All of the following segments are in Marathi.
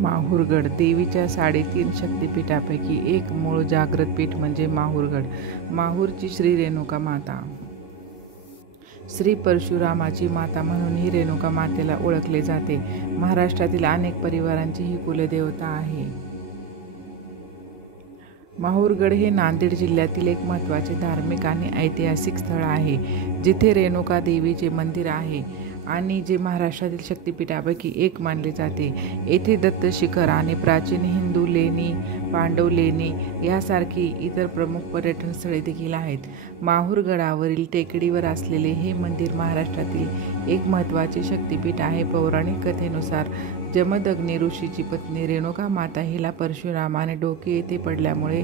माहूरगड देवीच्या 3.5 शक्तिपीठापैकी एक मूळ जागृत पीठ म्हणजे माहूरगड. माहूरची श्री रेणुका माता, श्री परशुरामाची माता म्हणून ही रेणुका मातेला ओळखले जाते. महाराष्ट्रातील अनेक परिवारांची ही कुलदेवता आहे. माहूरगड हे नांदेड जिल्ह्यातील एक महत्त्वाचे धार्मिक आणि ऐतिहासिक स्थळ आहे, जिथे रेणुका देवीचे मंदिर आहे आणि जे महाराष्ट्रातील शक्तिपीठापैकी एक मानले जाते. येथे दत्त शिखर आणि प्राचीन हिंदू लेणी, पांडव लेणी यासारखी इतर प्रमुख पर्यटन स्थळे देखील आहेत. माहूरगडावरील टेकडीवर असलेले हे मंदिर महाराष्ट्रातील एक महत्त्वाचे शक्तिपीठ आहे. पौराणिक कथेनुसार जमदग्नी ऋषीची पत्नी रेणुका माता हिला परशुरामाने डोके येथे पडल्यामुळे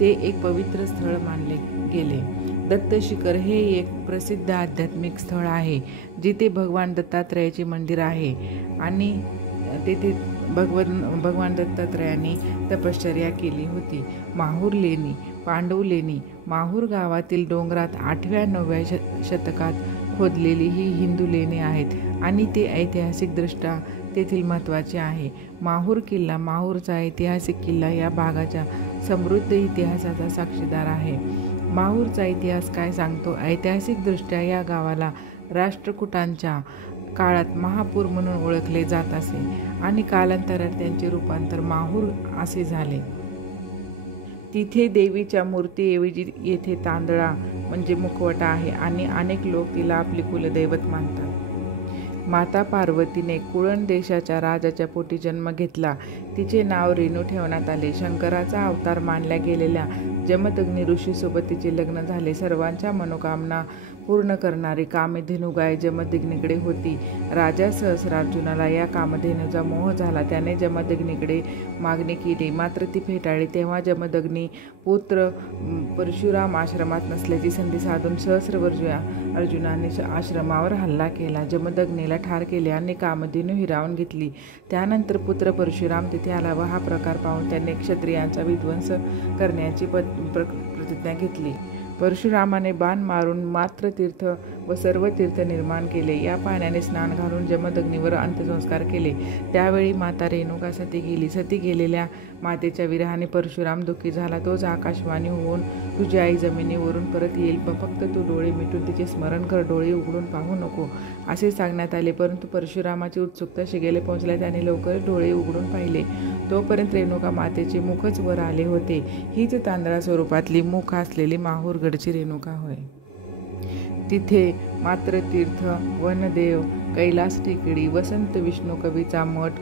ते एक पवित्र स्थळ मानले गेले. दत्त शिखर हे एक प्रसिद्ध आध्यात्मिक स्थळ आहे, जिथे भगवान दत्तात्रयाचे मंदिर आहे आणि तेथे भगवान दत्तात्रयाने तपश्चर्या केली होती. माहूर लेणी, पांडव लेणी माहूर गावातील डोंगरात 8व्या-9व्या शतकात खोदलेली ही हिंदू लेणी आहेत आणि ते ऐतिहासिकदृष्ट्या तेथील महत्त्वाचे आहे. माहूर किल्ला, माहूरचा ऐतिहासिक किल्ला या भागाच्या समृद्ध इतिहासाचा साक्षीदार आहे. माहूरचा इतिहास काय सांगतो? ऐतिहासिकदृष्ट्या या गावाला राष्ट्रकूटांच्या काळात महापूर म्हणून ओळखले जात असे आणि कालांतरात त्यांचे रूपांतर माहूर असे झाले. तिथे देवीच्या मूर्तीऐवजी येथे तांदळा म्हणजे मुखवटा आहे आणि अनेक लोक तिला आपली कुलदैवत मानतात. माता पार्वतीने कुळण देशाच्या राजाच्या पोटी जन्म घेतला. तिचे नाव रेणू ठेवण्यात आले. शंकराचा अवतार मानल्या गेलेल्या जमदग्नी ऋषीसोबत तिचे लग्न झाले. सर्वांच्या मनोकामना पूर्ण करणारी कामधेनू गाय जमदग्नीकडे होती. राजा सहस्रार्जुनाला या कामधेनूचा मोह झाला. त्याने जमदग्नीकडे मागणी केली, मात्र ती फेटाळली. तेव्हा जमदग्नी पुत्र परशुराम आश्रमात नसल्याची संधी साधून अर्जुनाने आश्रमावर हल्ला केला. जमदग्नीला ठार केले आणि कामधेनू हिरावून घेतली. त्यानंतर पुत्र परशुराम तिथे आला व हा प्रकार पाहून त्याने क्षत्रियांचा विध्वंस करण्याची प्रतिज्ञा घेतली. परशुरामाने बाण मारून मात्र तीर्थ व सर्व तीर्थ निर्माण केले. या पाण्याने स्नान घालून जमदग्नीवर अंत्यसंस्कार केले. त्यावेळी माता रेणुका सती गेली. सती गेलेल्या मातेच्या विरहाने परशुराम दुःखी झाला. तोच आकाशवाणी होऊन, तुझी आई जमिनीवरून परत येईल, फक्त तू डोळे मिटून तिचे स्मरण कर, डोळे उघडून पाहू नको असे सांगण्यात आले. परंतु परशुरामाची उत्सुकता शिगेला पोहोचल्या. त्याने लवकरच डोळे उघडून पाहिले. तोपर्यंत रेणुका मातेचे मुखच वर आले होते. हीच तांदळा स्वरूपातली मुख असलेली माहूरगडची रेणुका होय. तिथे मात्र तीर्थ, वनदेव, कैलास टेकडी, वसंत विष्णू कवीचा मठ,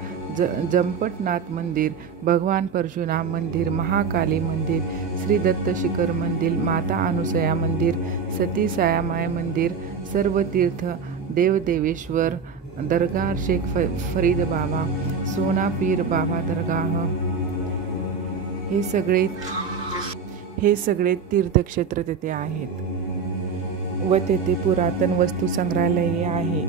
जंपटनाथ मंदिर, भगवान परशुराम मंदिर, महाकाली मंदिर, श्री दत्त शिखर मंदिर, माता अनुसया मंदिर, सती सायामाय मंदिर, सर्व तीर्थ, देवदेवेश्वर दरगाह, शेख फरीद बाबा, सोना पीर बाबा दरगाह, हे सगळे तीर्थक्षेत्र तेथे आहेत व तेथे पुरातन वस्तू संग्रहालय आहे.